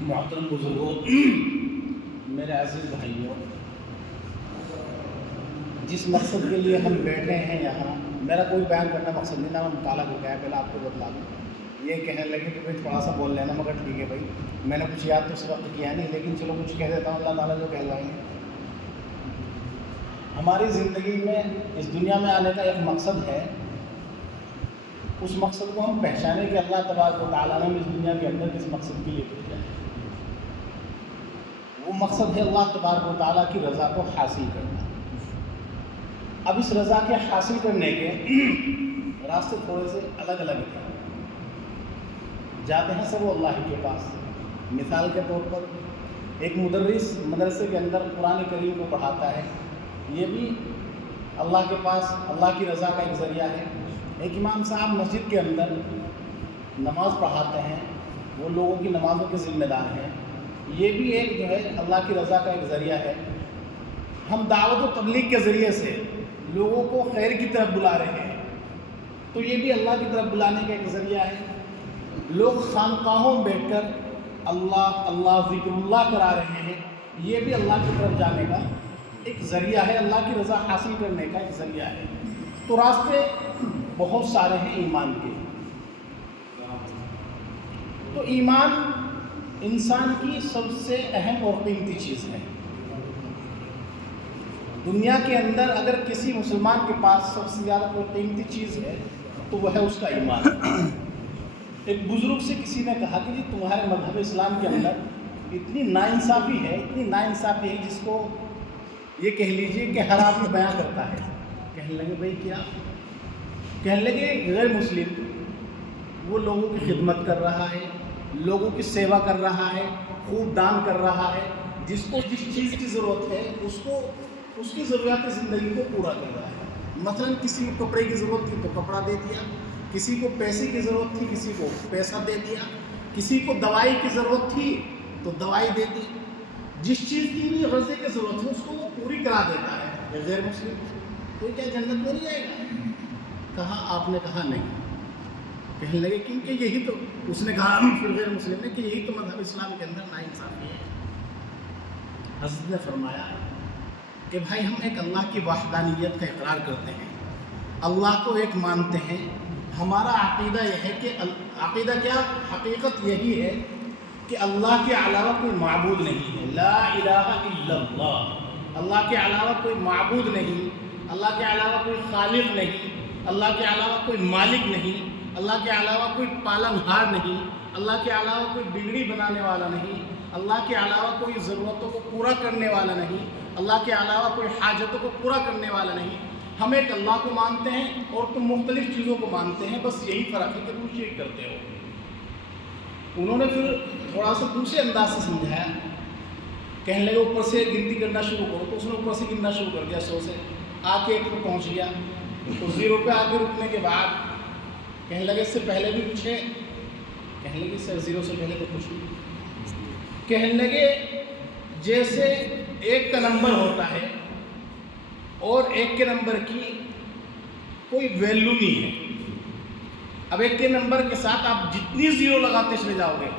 محترم بزرگوں، میرے عزیز بھائیوں، جس مقصد کے لیے ہم بیٹھے ہیں یہاں، میرا کوئی بیان کرنا مقصد نہیں، نہ میں مطالعہ ہو گیا ہے، پہلے آپ کو بتلا دوں۔ یہ کہنے لگے کہ بھائی تھوڑا سا بول لینا، مگر ٹھیک ہے بھائی، میں نے کچھ یاد تو اس وقت کیا نہیں، لیکن چلو کچھ کہہ دیتا ہوں، اللہ تعالیٰ جو کہلوائیں گے۔ ہماری زندگی میں اس دنیا میں آنے کا ایک مقصد ہے، اس مقصد کو ہم پہچانیں کہ اللہ تبارک و تعالیٰ نے اس دنیا کے اندر کس مقصد کے لیے بھیجا ہے۔ وہ مقصد ہے اللہ تبارک و تعالیٰ کی رضا کو حاصل کرنا۔ اب اس رضا کے حاصل کرنے کے راستے تھوڑے سے الگ الگ ہیں، جاتے ہیں سب وہ اللہ کے پاس۔ مثال کے طور پر ایک مدرس مدرسے کے اندر قرآن کریم کو پڑھاتا ہے، یہ بھی اللہ کے پاس اللہ کی رضا کا ایک ذریعہ ہے۔ ایک امام صاحب مسجد کے اندر نماز پڑھاتے ہیں، وہ لوگوں کی نمازوں کے ذمہ دار ہیں، یہ بھی ایک جو ہے اللہ کی رضا کا ایک ذریعہ ہے۔ ہم دعوت و تبلیغ کے ذریعے سے لوگوں کو خیر کی طرف بلا رہے ہیں، تو یہ بھی اللہ کی طرف بلانے کا ایک ذریعہ ہے۔ لوگ خانقاہوں میں بیٹھ کر اللہ اللہ ذکر اللہ کرا رہے ہیں، یہ بھی اللہ کی طرف جانے کا ایک ذریعہ ہے، اللہ کی رضا حاصل کرنے کا ایک ذریعہ ہے۔ تو راستے بہت سارے ہیں ایمان کے۔ تو ایمان انسان کی سب سے اہم اور قیمتی چیز ہے۔ دنیا کے اندر اگر کسی مسلمان کے پاس سب سے زیادہ کوئی قیمتی چیز ہے تو وہ ہے اس کا ایمان۔ ایک بزرگ سے کسی نے کہا کہ جی تمہارے مذہب اسلام کے اندر اتنی ناانصافی ہے جس کو یہ کہہ لیجئے کہ ہر آدمی بیان کرتا ہے۔ کہنے لگے بھائی کیا؟ کہنے لگے غیر مسلم وہ لوگوں کی خدمت کر رہا ہے، لوگوں کی سیوا کر رہا ہے، خوب دان کر رہا ہے، جس کو جس چیز کی ضرورت ہے اس کی ضروریات زندگی کو پورا کر رہا ہے۔ مثلا کسی کو کپڑے کی ضرورت تھی تو کپڑا دے دیا، کسی کو پیسے کی ضرورت تھی کسی کو پیسہ دے دیا، کسی کو دوائی کی ضرورت تھی تو دوائی دے دی، جس چیز کی بھی غرضے کی ضرورت ہے اس کو وہ پوری کرا دیتا ہے۔ غیر مسلم تو کیا جنت میں نہیں جائے گا؟ کہا آپ نے کہا نہیں۔ کہنے لگے کیونکہ یہی تو، اس نے کہا پھر غیر مسلم نے کہ یہی تو مذہب اسلام کے اندر ناانصافی ہے۔ حضرت نے فرمایا کہ بھائی ہم ایک اللہ کی وحدانیت کا اقرار کرتے ہیں، اللہ کو ایک مانتے ہیں، ہمارا عقیدہ یہ ہے کہ عقیدہ کیا حقیقت یہی ہے کہ اللہ کے علاوہ کوئی معبود نہیں ہے، لا الہ الا اللہ، اللہ کے علاوہ کوئی معبود نہیں، اللہ کے علاوہ کوئی خالق نہیں، اللہ کے علاوہ کوئی مالک نہیں، اللہ کے علاوہ کوئی پالن ہار نہیں، اللہ کے علاوہ کوئی بگڑی بنانے والا نہیں، اللہ کے علاوہ کوئی ضرورتوں کو پورا کرنے والا نہیں، اللہ کے علاوہ کوئی حاجتوں کو پورا کرنے والا نہیں۔ ہم ایک اللہ کو مانتے ہیں اور تم مختلف چیزوں کو مانتے ہیں، بس یہی فرق ہے کہ تم شرک کرتے ہو۔ انہوں نے پھر تھوڑا سا دوسرے انداز سے سمجھایا، کہنے لگے اوپر سے گنتی کرنا شروع کرو، تو اس نے اوپر سے گننا شروع کر دیا 100 سے، آ کے 1 پہ پہنچ گیا، تو 0 پہ آ کے رکنے کے بعد کہنے لگے اس سے پہلے بھی کچھ ہے؟ کہنے لگے سر 0 سے پہلے تو کچھ نہیں۔ کہنے لگے جیسے 1 کا نمبر ہوتا ہے اور 1 کے نمبر کی کوئی ویلیو نہیں ہے، اب 1 کے نمبر کے ساتھ آپ جتنی 0 لگاتے چلے جاؤ گے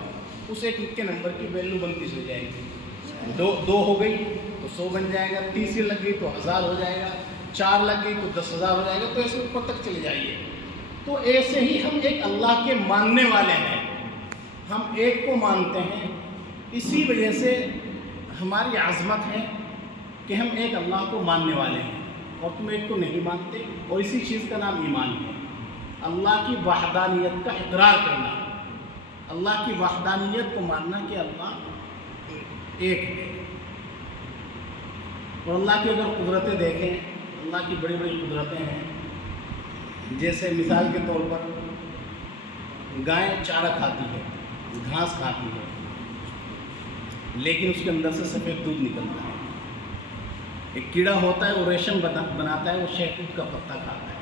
اس 1 کے نمبر کی ویلیو بنتی چلی جائے گی۔ 2 ہو گئی تو 100 بن جائے گا، 30 لگ گئی تو 1000 ہو جائے گا، 4 لگ گئی تو 10,000 ہو جائے گا، تو ایسے اوپر تک چلے جائیے۔ تو ایسے ہی ہم ایک اللہ کے ماننے والے ہیں، ہم ایک کو مانتے ہیں، اسی وجہ سے ہماری عظمت ہے کہ ہم ایک اللہ کو ماننے والے ہیں اور تم ایک کو نہیں مانتے، اور اسی چیز کا نام ایمان ہے۔ اللہ کی وحدانیت کا اقرار کرنا، اللہ کی وحدانیت کو ماننا کہ اللہ ایک ہے۔ اور اللہ کی اگر قدرتیں دیکھیں، اللہ کی بڑی بڑی قدرتیں ہیں، جیسے مثال کے طور پر گائے چارہ کھاتی ہے، گھاس کھاتی ہے، لیکن اس کے اندر سے سفید دودھ نکلتا ہے۔ ایک کیڑا ہوتا ہے وہ ریشم بناتا ہے، وہ شہتوت کا پتا کھاتا ہے،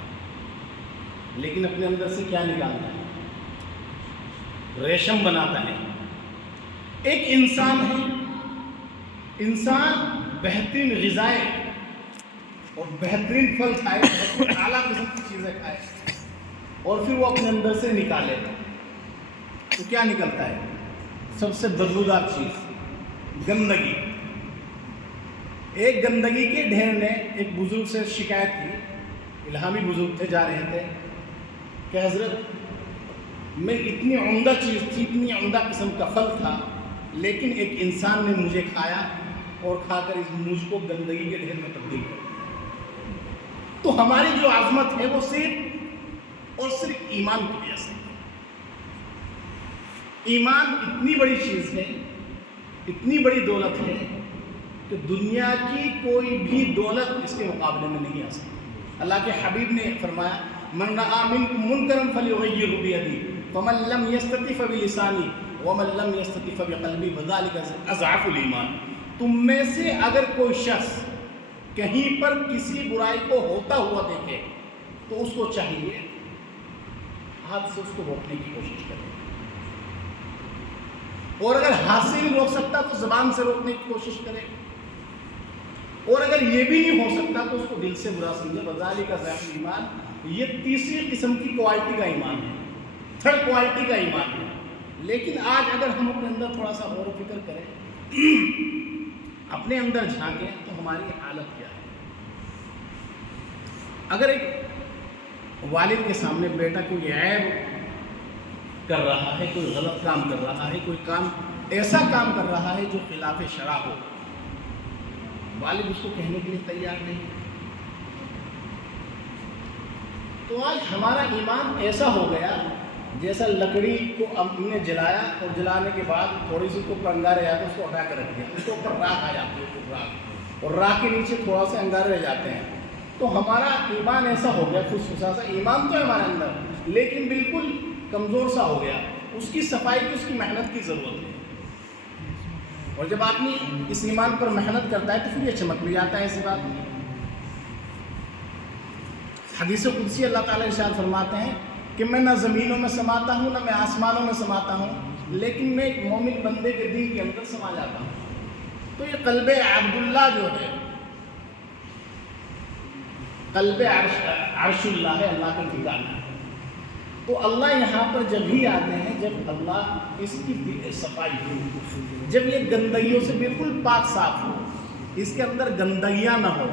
لیکن اپنے اندر سے کیا نکالتا ہے؟ ریشم بناتا ہے۔ ایک انسان ہے، انسان بہترین غذائیں اور بہترین پھل کھائے، بہترین اعلیٰ قسم کی چیزیں کھائے اور پھر وہ اپنے اندر سے نکالے تو کیا نکلتا ہے؟ سب سے بدبودار چیز گندگی. ایک گندگی کے ڈھیر نے ایک بزرگ سے شکایت کی, الہامی بزرگ تھے, جا رہے تھے کہ حضرت میں اتنی عمدہ چیز تھی, اتنی عمدہ قسم کا پھل تھا, لیکن ایک انسان نے مجھے کھایا اور کھا کر اس مجھ کو گندگی کے ڈھیر میں تبدیل کر دیا. تو ہماری جو عظمت ہے وہ صرف اور صرف ایمان کی وجہ سے. ایمان اتنی بڑی چیز ہے, اتنی بڑی دولت ہے کہ دنیا کی کوئی بھی دولت اس کے مقابلے میں نہیں آ سکتی. اللہ کے حبیب نے فرمایا من رأى منکم منکرا فلیغیرہ بیدہ فمن لم یستطع فبلسانہ ومن لم یستطع فبقلبہ وذلک اضعف الایمان. تم میں سے اگر کوئی شخص کہیں پر کسی برائی کو ہوتا ہوا دیکھے تو اس کو چاہیے ہاتھ سے اس کو روکنے کی کوشش کرے, اور اگر ہاتھ سے نہیں روک سکتا تو زبان سے روکنے کی کوشش کرے, اور اگر یہ بھی نہیں ہو سکتا تو اس کو دل سے برا سمجھے. وذالک ضعف ایمان, یہ تیسری قسم کی کوالٹی کا ایمان ہے, تھرڈ کوالٹی کا ایمان ہے. لیکن آج اگر ہم اپنے اندر تھوڑا سا غور و فکر کریں, اپنے اندر جھانکیں تو ہماری حالت کیا ہے. اگر ایک والد کے سامنے بیٹا کوئی عیب کر رہا ہے, کوئی غلط کام کر رہا ہے, کوئی کام ایسا کام کر رہا ہے جو خلاف شرع ہو, والد اس کو کہنے کے لیے تیار نہیں. تو آج ہمارا ایمان ایسا ہو گیا جیسا لکڑی کو ہم نے جلایا اور جلانے کے بعد تھوڑی سی اس کو انگارے رہ جاتے, اس کو ہٹا کر رکھ دیا, اس کے اوپر راکھ آ جاتی ہے, راکھ, اور راکھ کے نیچے تھوڑا سا انگارے رہ جاتے ہیں. تو ہمارا ایمان ایسا ہو گیا فسفسا سا. ایمان تو ہے ہمارے اندر لیکن بالکل کمزور سا ہو گیا. اس کی صفائی کی, اس کی محنت کی ضرورت ہے. اور جب آدمی اس ایمان پر محنت کرتا ہے تو پھر یہ چمک بھی جاتا ہے. ایسی بات نہیں. حدیث قدسی اللہ تعالیٰ ارشاد فرماتے ہیں کہ میں نہ زمینوں میں سماتا ہوں نہ میں آسمانوں میں سماتا ہوں, لیکن میں ایک مومن بندے کے دل کے اندر سما جاتا ہوں. تو یہ قلب عبداللہ جو ہے, قلب عرش اللہ ہے, اللہ کا ٹھکانہ ہے. تو اللہ یہاں پر جب ہی آتے ہیں جب اللہ اس کی صفائی ہو, جب یہ گندگیوں سے بالکل پاک صاف ہو, اس کے اندر گندگیاں نہ ہو,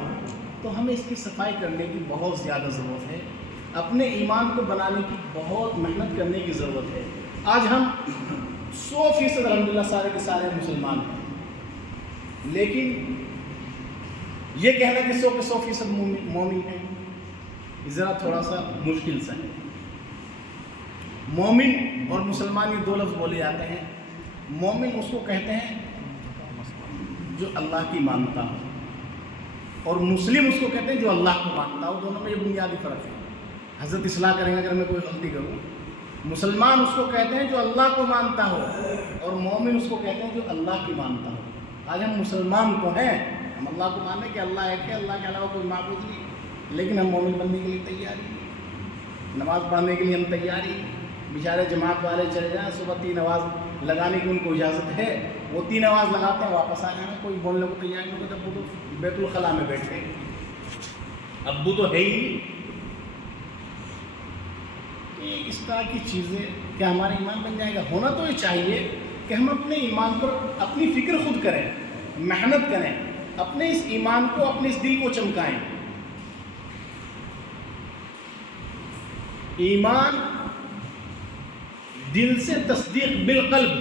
تو ہمیں اس کی صفائی کرنے کی بہت زیادہ ضرورت ہے. اپنے ایمان کو بنانے کی بہت محنت کرنے کی ضرورت ہے. آج ہم 100% الحمدللہ سارے کے سارے مسلمان ہیں, لیکن یہ کہنا کہ 100% مومن ہیں ذرا تھوڑا سا مشکل سا ہے. مومن اور مسلمان یہ دو لفظ بولے جاتے ہیں. مومن اس کو کہتے ہیں جو اللہ کی مانتا ہو, اور مسلم اس کو کہتے ہیں جو اللہ کو مانتا ہو. دونوں میں یہ بنیادی فرق ہے. حضرت اصلاح کریں گے اگر میں کوئی غلطی کروں. مسلمان اس کو کہتے ہیں جو اللہ کو مانتا ہو, اور مومن اس کو کہتے ہیں جو اللہ کی مانتا ہو. آج ہم مسلمان تو ہیں, ہم اللہ کو مانیں کہ اللہ ایک ہے, اللہ کے علاوہ کوئی معبود نہیں, لیکن ہم مومن بننے کے لیے تیار ہی, نماز پڑھنے کے لیے ہم تیار ہی. بیچارے جماعت والے چلے جائیں, صبح 3 نماز لگانے کی ان کو اجازت ہے, وہ 3 نماز لگاتے ہیں, واپس آ جانا. کوئی بولنے کو تیار نہیں ہوتا, ابو تو بیت الخلاء میں بیٹھے, ابو تو ہے ہی. اس طرح کی چیزیں کیا ہمارا ایمان بن جائے گا؟ ہونا تو یہ چاہیے کہ ہم اپنے ایمان پر اپنی فکر خود کریں, محنت کریں, اپنے اس ایمان کو, اپنے اس دل کو چمکائیں. ایمان دل سے تصدیق بالقلب,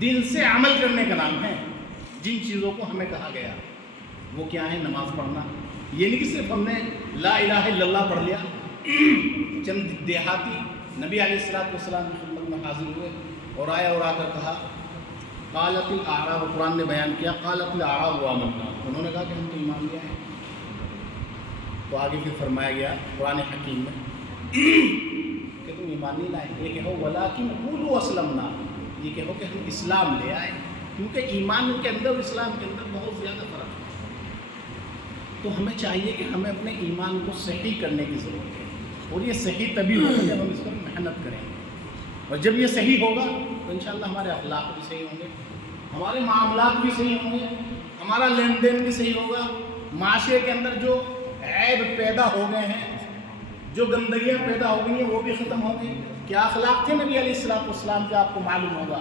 دل سے عمل کرنے کا نام ہے. جن چیزوں کو ہمیں کہا گیا وہ کیا ہے؟ نماز پڑھنا. یہ نہیں کہ صرف ہم نے لا الہ الا اللہ پڑھ لیا. چند دیہاتی نبی علیہ السلام کی خدمت میں حاضر ہوئے اور آیا اور آ کر کہا قالت الاعراب, قرآن نے بیان کیا قالت الاعراب آمنا, انہوں نے کہا کہ ہم تو ایمان لیا ہے. تو آگے پھر فرمایا گیا قرآن حکیم میں کہ تم ایمان نہیں لائے. یہ کہو ولکن قولوا اسلمنا, یہ کہو کہ ہم اسلام لے آئے. کیونکہ ایمان کے اندر اور اسلام کے اندر بہت زیادہ فرق ہے. تو ہمیں چاہیے کہ ہمیں اپنے ایمان کو صحیح کرنے کی ضرورت ہے, اور یہ صحیح تبھی ہوگا جب ہم اس پر محنت کریں گے. اور جب یہ صحیح ہوگا تو انشاءاللہ ہمارے اخلاق بھی صحیح ہوں گے, ہمارے معاملات بھی صحیح ہوں گے, ہمارا لین دین بھی صحیح ہوگا. معاشرے کے اندر جو عیب پیدا ہو گئے ہیں, جو گندگیاں پیدا ہو گئی ہیں, وہ بھی ختم ہوں گی. کیا اخلاق تھے نبی علیہ السلام کے, آپ کو معلوم ہوگا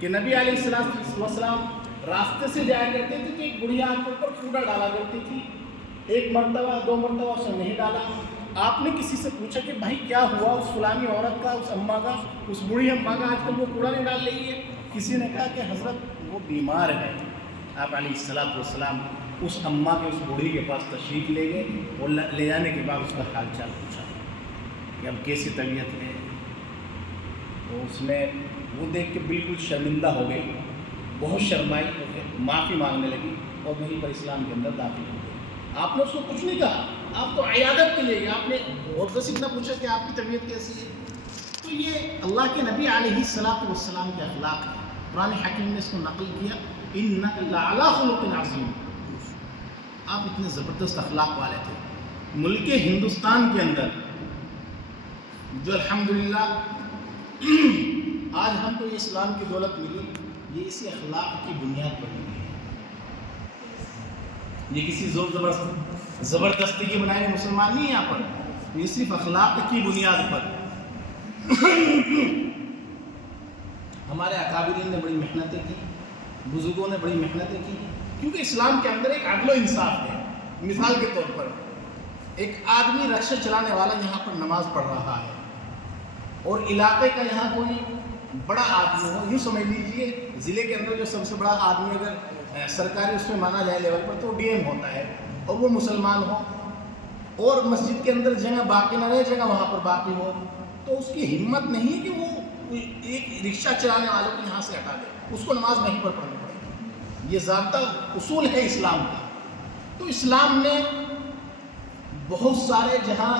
کہ نبی علیہ السلام راستے سے جایا کرتے تھے تو ایک بڑھیا آپ کے اوپر کوڑا ڈالا کرتی تھی، ایک مرتبہ 2 مرتبہ اس نے نہیں ڈالا. آپ نے کسی سے پوچھا کہ بھائی کیا ہوا اس فلانی عورت کا، اس اماں کا، اس بوڑھی اماں کا، آج کل وہ کوڑا نہیں ڈال رہی ہے؟ کسی نے کہا کہ حضرت وہ بیمار ہے. آپ علیہ السلام اس اماں کے، اس بوڑھی کے پاس تشریف لے گئے اور لے جانے کے بعد اس کا حال چال پوچھا کہ اب کیسی طبیعت ہے. تو اس نے وہ دیکھ کے بالکل شرمندہ ہو گئی، بہت شرمائی، معافی مانگنے لگی اور وہیں پر اسلام کے اندر داخل ہو گئی. آپ نے اس کو کچھ نہیں کہا، آپ تو عیادت کے لیے گئے، آپ نے اور بس اتنا پوچھا کہ آپ کی طبیعت کیسی ہے. تو یہ اللہ کے نبی علیہ السلام کے اخلاق ہیں. قرآن حکیم نے اس کو نقل کیا، انک لعلی خلق عظیم. آپ اتنے زبردست اخلاق والے تھے. ملک ہندوستان کے اندر جو الحمدللہ آج ہم کو یہ اسلام کی دولت ملی، یہ اسی اخلاق کی بنیاد پر ملی ہے. یہ کسی زور زبردستی کے بنائے ہوئے مسلمان نہیں ہیں یہاں پر، یہ صرف اخلاق کی بنیاد پر. ہمارے اکابرین نے بڑی محنتیں کی، بزرگوں نے بڑی محنتیں کی، کیونکہ اسلام کے اندر ایک عدل و انصاف ہے. مثال کے طور پر ایک آدمی رکشہ چلانے والا یہاں پر نماز پڑھ رہا ہے اور علاقے کا یہاں کوئی بڑا آدمی ہو، یوں سمجھ لیجیے ضلع کے اندر جو سب سے بڑا آدمی اگر سرکاری اس میں مانا جائے لیول پر تو ڈی ایم ہوتا ہے، اور وہ مسلمان ہو اور مسجد کے اندر جگہ باقی نہ رہے، جگہ وہاں پر باقی ہو، تو اس کی ہمت نہیں کہ وہ ایک رکشہ چلانے والوں کو یہاں سے ہٹا دے، اس کو نماز وہیں پر پڑھنی پڑے گی. یہ ضابطہ اصول ہے اسلام کا. تو اسلام نے بہت سارے جہاں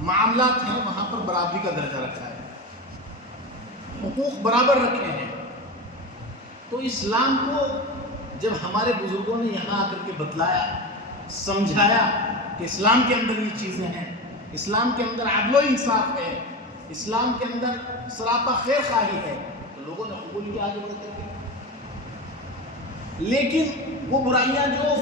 معاملات ہیں وہاں پر برابری کا درجہ رکھا ہے، حقوق برابر رکھے ہیں. تو اسلام کو جب ہمارے بزرگوں نے یہاں آ کر کے بتلایا، سمجھایا کہ اسلام کے اندر یہ چیزیں ہیں، اسلام کے اندر عدل و انصاف ہے، اسلام کے اندر سراپا خیر خواہی ہے، تو لوگوں نے قبول کیا آگے بڑھ کر کے. لیکن وہ برائیاں جو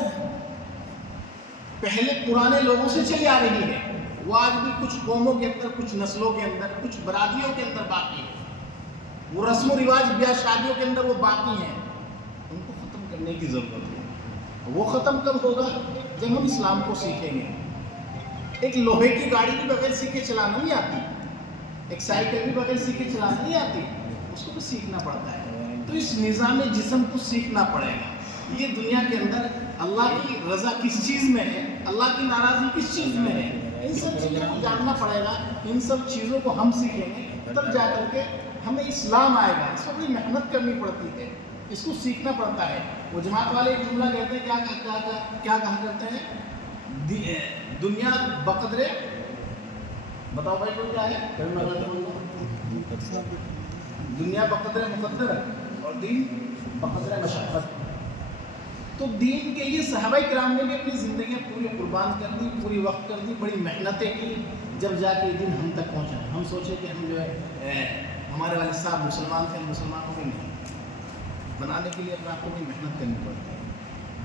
پہلے پرانے لوگوں سے چلی آ رہی ہیں وہ آج بھی کچھ قوموں کے اندر، کچھ نسلوں کے اندر، کچھ برادریوں کے اندر باقی ہیں. وہ رسم و رواج بیاہ شادیوں کے اندر وہ باقی ہیں، ان کو ختم کرنے کی ضرورت ہے. وہ ختم کب ہوگا؟ جب ہم اسلام کو سیکھیں گے. ایک لوہے کی گاڑی بھی بغیر سیکھے چلانا نہیں آتی، ایک سائیکل بھی بغیر سیکھے چلانا نہیں آتی، اس کو بھی سیکھنا پڑتا ہے. تو اس نظام جسم کو سیکھنا پڑے گا. یہ دنیا کے اندر اللہ کی رضا کس چیز میں ہے، اللہ کی ناراضی کس چیز میں ہے، ان سب چیزوں کو جاننا پڑے گا. ان سب چیزوں کو ہم سیکھیں گے تب جا کر کے ہمیں اسلام آئے گا. اس کو بڑی محنت کرنی پڑتی ہے، اس کو سیکھنا پڑتا ہے. وہ جماعت والے ایک جملہ کہتے ہیں، کیا کہا کرتے ہیں؟ دنیا بقدرے، بتاؤ بھائی کوئی کیا ہے؟ دنیا بقدرے مقدر اور دین بقدرے مشقت. تو دین کے لیے صحابہ کرام نے بھی اپنی زندگیاں پوری قربان کر دی، پوری وقت کر دی، بڑی محنتیں کی، جب جا کے یہ دن ہم تک پہنچا. ہم سوچے کہ ہم جو ہے ہمارے والد صاحب مسلمان تھے، مسلمانوں کے نہیں. بنانے کے لیے اپنے آپ کو بڑی محنت کرنی پڑتی ہے،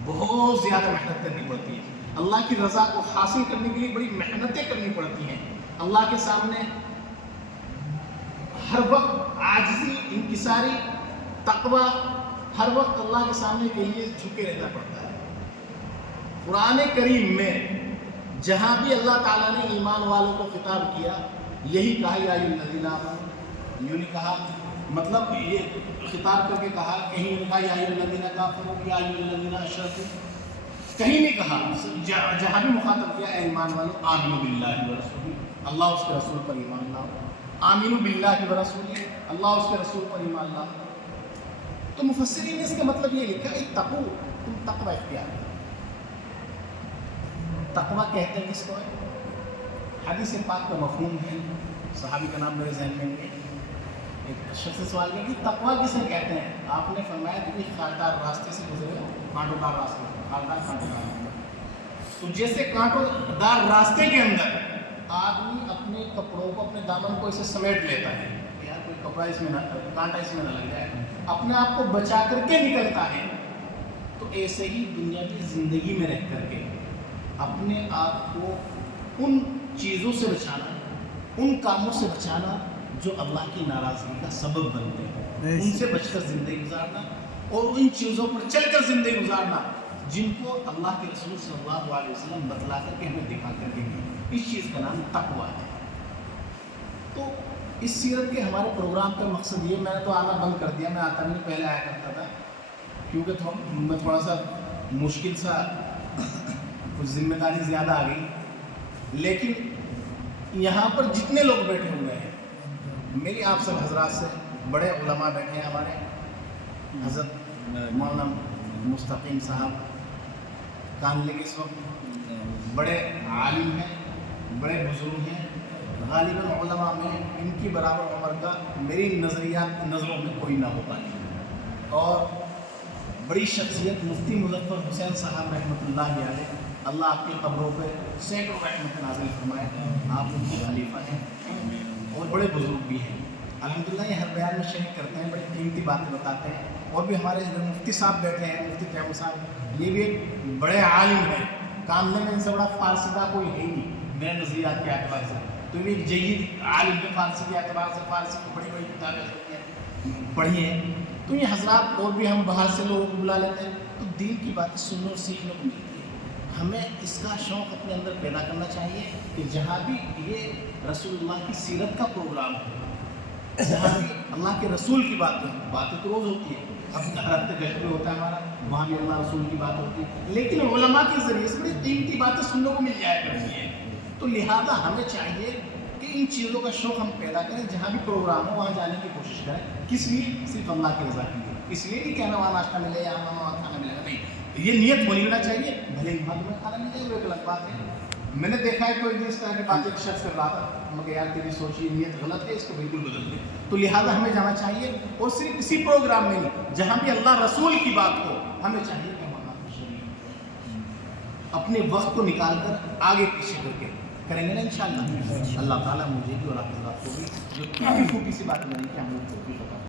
بہت زیادہ محنت کرنی پڑتی ہے. اللہ کی رضا کو حاصل کرنے کے لیے بڑی محنتیں کرنی پڑتی ہیں. اللہ کے سامنے ہر وقت عاجزی، انکساری، تقوی، ہر وقت اللہ کے سامنے کے لیے جھکے رہنا پڑتا ہے. قرآن کریم میں جہاں بھی اللہ تعالیٰ نے ایمان والوں کو خطاب کیا یہی کہا یا ایھا الذین آمنوا، یوں نہیں کہا، مطلب یہ خطاب کر کے کہا، کہیں نہیں کہا یا ایھا الذین کفروا یا ایھا الذین اشرکوا، کہیں نہیں کہا. جہاں بھی مخاطب کیا، اے ایمان والو آمنوا باللہ ورسولہ، اللہ اس کے رسول پر ایمان لاؤ. آمنوا باللہ ورسولہ، اللہ اس کے رسول پر ایمان لاؤ. تو مفسرین نے اس کا مطلب یہ لکھا، اتقوا، تم تقوی اختیار کرو. تقوی کہتے ہیں کس کو ہے؟ حدیث پاک کا مفہوم ہے. صحابی کا نام میرے ذہن میں نہیں ہے. ایک شخص سے سوال کیا کہ تقوی کسے کہتے ہیں؟ آپ نے فرمایا کہ خاردار راستے سے گزرے ہو، کانٹوں دار راستے، خاردار کانٹوں دار. تو جیسے کانٹوں دار راستے کے اندر آدمی اپنے کپڑوں کو، اپنے دامن کو اسے سمیٹ لیتا ہے کہ یار کوئی کپڑا اس میں نہ، کانٹا اس میں نہ لگ جائے، اپنے آپ کو بچا کر کے نکلتا ہے. تو ایسے ہی دنیا کی زندگی میں رہ کر کے اپنے آپ کو ان چیزوں سے بچانا، ان کاموں سے بچانا جو اللہ کی ناراضگی کا سبب بنتے ہیں. ان سے بچ کر زندگی گزارنا اور ان چیزوں پر چل کر زندگی گزارنا جن کو اللہ کے رسول صلی اللہ علیہ وسلم بتلا کر کے ہمیں دکھا کر کے گئے. اس چیز کا نام تقویٰ ہے. تو اس سیرت کے ہمارے پروگرام کا مقصد یہ, میں نے تو آنا بند کر دیا, میں آتا نہیں, پہلے آیا کرتا تھا کیونکہ میں تھوڑا سا مشکل سا کچھ ذمہ داری زیادہ آ گئی. لیکن یہاں پر جتنے لوگ بیٹھے ہوئے ہیں, میری آپ سب حضرات سے بڑے علماء بیٹھے ہیں, ہمارے حضرت مولانا مستقیم صاحب کانلے کے اس وقت بڑے عالم ہیں, بڑے بزرگ ہیں. غالباً علماء میں ان کی برابر عمر کا میری نظروں میں کوئی نہ ہوگا. اور بڑی شخصیت مفتی مظفر حسین صاحب رحمۃ اللہ علیہ, اللہ آپ کی قبروں پہ سینکڑوں رحمت نازل فرمائے. آپ ان کے خلیفہ ہیں اور بڑے بزرگ بھی ہیں. الحمدللہ یہ ہر بیان میں شریک کرتے ہیں, بڑی قیمتی باتیں بتاتے ہیں. اور بھی ہمارے ادھر مفتی صاحب بیٹھے ہیں, مفتی تیمور صاحب, یہ بھی ایک بڑے عالم ہیں. کاملے میں ان سے بڑا فارسی کوئی ہے ہی نہیں میرے نظریات کے اعتبار سے. تو یہ ایک جید عالم ہے فارسی کے اعتبار سے, فارسی کی بڑی بڑی کتابیں پڑھی ہیں. تو یہ حضرات اور بھی ہم باہر سے لوگوں کو بلا لیتے ہیں, تو دین کی باتیں سننے اور سیکھنے کو ملتی ہے. ہمیں اس کا شوق اپنے اندر پیدا کرنا چاہیے کہ جہاں بھی یہ رسول اللہ کی سیرت کا پروگرام ہو, جہاں بھی اللہ کے رسول کی باتیں تو روز ہوتی ہے, اب ہر گشت پہ ہوتا ہے ہمارا, وہاں بھی اللہ رسول کی بات ہوتی ہے, لیکن علماء کے ذریعے سے بڑی قیمتی باتیں سننے کو مل جایا کرتی ہیں. تو لہذا ہمیں چاہیے کہ ان چیزوں کا شوق ہم پیدا کریں, جہاں بھی پروگرام ہو وہاں جانے کی کوشش کریں. کس لیے؟ صرف اللہ کی رضا کے لیے. اس لیے نہیں کہ ہمیں وہاں ناشتہ ملے یا ہمیں وہاں کھانا ملے گا, نہیں. یہ نیت ہو لینا چاہیے. بھلے ہی وہاں تمہیں کھانا مل جائے وہ ایک الگ بات ہے. میں نے دیکھا ہے کوئی اس طرح کی بات ایک شخص کر رہا تھا, مگر یار تیری سوچ یہ نیت غلط ہے, اس کو بالکل بدل دے. تو لہٰذا ہمیں جانا چاہیے, اور صرف اسی پروگرام میں نہیں, جہاں بھی اللہ رسول کی بات ہو ہمیں چاہیے کہ وہاں اپنے وقت کو نکال کر آگے پیچھے کر کے کریں گے نا انشاءاللہ. اللہ تعالیٰ مجھے بھی اور آپ حضرات کو بھی جو کسی بات میں نہیں کہ ہم لوگ